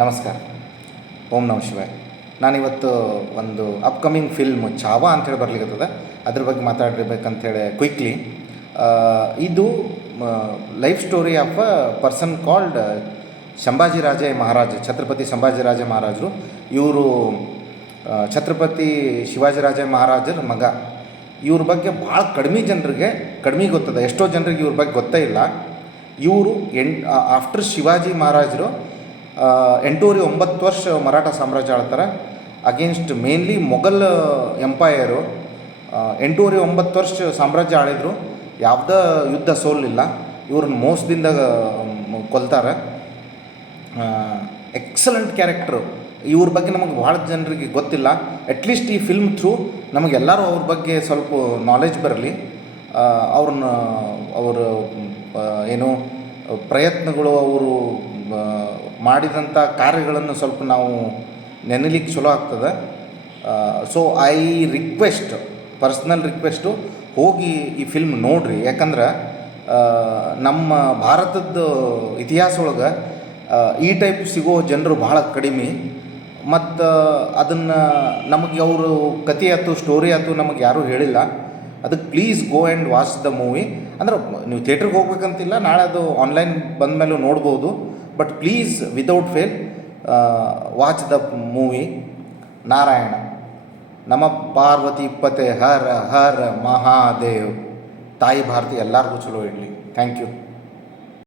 ನಮಸ್ಕಾರ. ಓಂ ನಮಃ ಶಿವಾಯ. ನಾನಿವತ್ತು ಒಂದು ಅಪ್ಕಮಿಂಗ್ ಫಿಲ್ಮ್ ಛಾವಾ ಅಂಥೇಳಿ ಬರ್ಲಿಕ್ಕತ್ತದ, ಅದ್ರ ಬಗ್ಗೆ ಮಾತಾಡಿರ್ಬೇಕಂಥೇಳಿ ಕ್ವಿಕ್ಲಿ. ಇದು life story of a person called Sambhaji Raje Maharaj, Chhatrapati Sambhaji Raje ಮಹಾರಾಜರು. ಇವರು ಛತ್ರಪತಿ ಶಿವಾಜಿ ರಾಜೇ ಮಹಾರಾಜರ ಮಗ. ಇವ್ರ ಬಗ್ಗೆ ಭಾಳ ಕಡಿಮೆ ಗೊತ್ತದ. ಎಷ್ಟೋ ಜನರಿಗೆ ಇವ್ರ ಬಗ್ಗೆ ಗೊತ್ತೇ ಇಲ್ಲ. ಇವರು ಆಫ್ಟರ್ ಶಿವಾಜಿ ಮಹಾರಾಜರು 8-9 ವರ್ಷ ಮರಾಠ ಸಾಮ್ರಾಜ್ಯ ಆಳ್ತಾರೆ ಅಗೇನ್ಸ್ಟ್ ಮೇನ್ಲಿ ಮೊಘಲ್ ಎಂಪೈರು. 8-9 ವರ್ಷ ಸಾಮ್ರಾಜ್ಯ ಆಳಿದ್ರು, ಯಾವುದೇ ಯುದ್ಧ ಸೋಲಿಲ್ಲ. ಇವ್ರನ್ನ ಮೋಸದಿಂದ ಕೊಲ್ತಾರೆ. Excellent character. ಇವ್ರ ಬಗ್ಗೆ ನಮಗೆ ಭಾಳ ಜನರಿಗೆ ಗೊತ್ತಿಲ್ಲ. ಅಟ್ಲೀಸ್ಟ್ ಈ ಫಿಲ್ಮ್ ಥ್ರೂ ನಮಗೆಲ್ಲರೂ ಅವ್ರ ಬಗ್ಗೆ ಸ್ವಲ್ಪ ನಾಲೆಜ್ ಬರಲಿ. ಅವರು ಏನು ಪ್ರಯತ್ನಗಳು, ಅವರು ಮಾಡಿದಂಥ ಕಾರ್ಯಗಳನ್ನು ಸ್ವಲ್ಪ ನಾವು ನೆನಲಿಕ್ಕೆ ಚಲೋ ಆಗ್ತದೆ. So I request, personal request, ಹೋಗಿ ಈ ಫಿಲ್ಮ್ ನೋಡಿರಿ. ಯಾಕಂದ್ರೆ ನಮ್ಮ ಭಾರತದ ಇತಿಹಾಸ ಒಳಗೆ ಈ ಟೈಪ್ ಸಿಗೋ ಜನರು ಭಾಳ ಕಡಿಮೆ. ಮತ್ತು ಅದನ್ನು ನಮಗೆ ಅವರು ಕತೆ ಆಯ್ತು, ಸ್ಟೋರಿ ಆಯ್ತು, ನಮಗೆ ಯಾರೂ ಹೇಳಿಲ್ಲ. ಅದಕ್ಕೆ please go and watch the movie. ಅಂದ್ರೆ ನೀವು ಥಿಯೇಟ್ರಿಗೆ ಹೋಗ್ಬೇಕಂತಿಲ್ಲ, ನಾಳೆ ಅದು ಆನ್ಲೈನ್ ಬಂದ ಮೇಲೂ ನೋಡ್ಬೋದು. But please without fail watch the movie. Narayana ನಮ ಪಾರ್ವತಿ ಪತೆ ಹರ ಹರ ಮಹಾದೇವ್. ತಾಯಿ ಭಾರತಿ ಎಲ್ಲರಿಗೂ ಚಲೋ ಇರಲಿ. Thank you.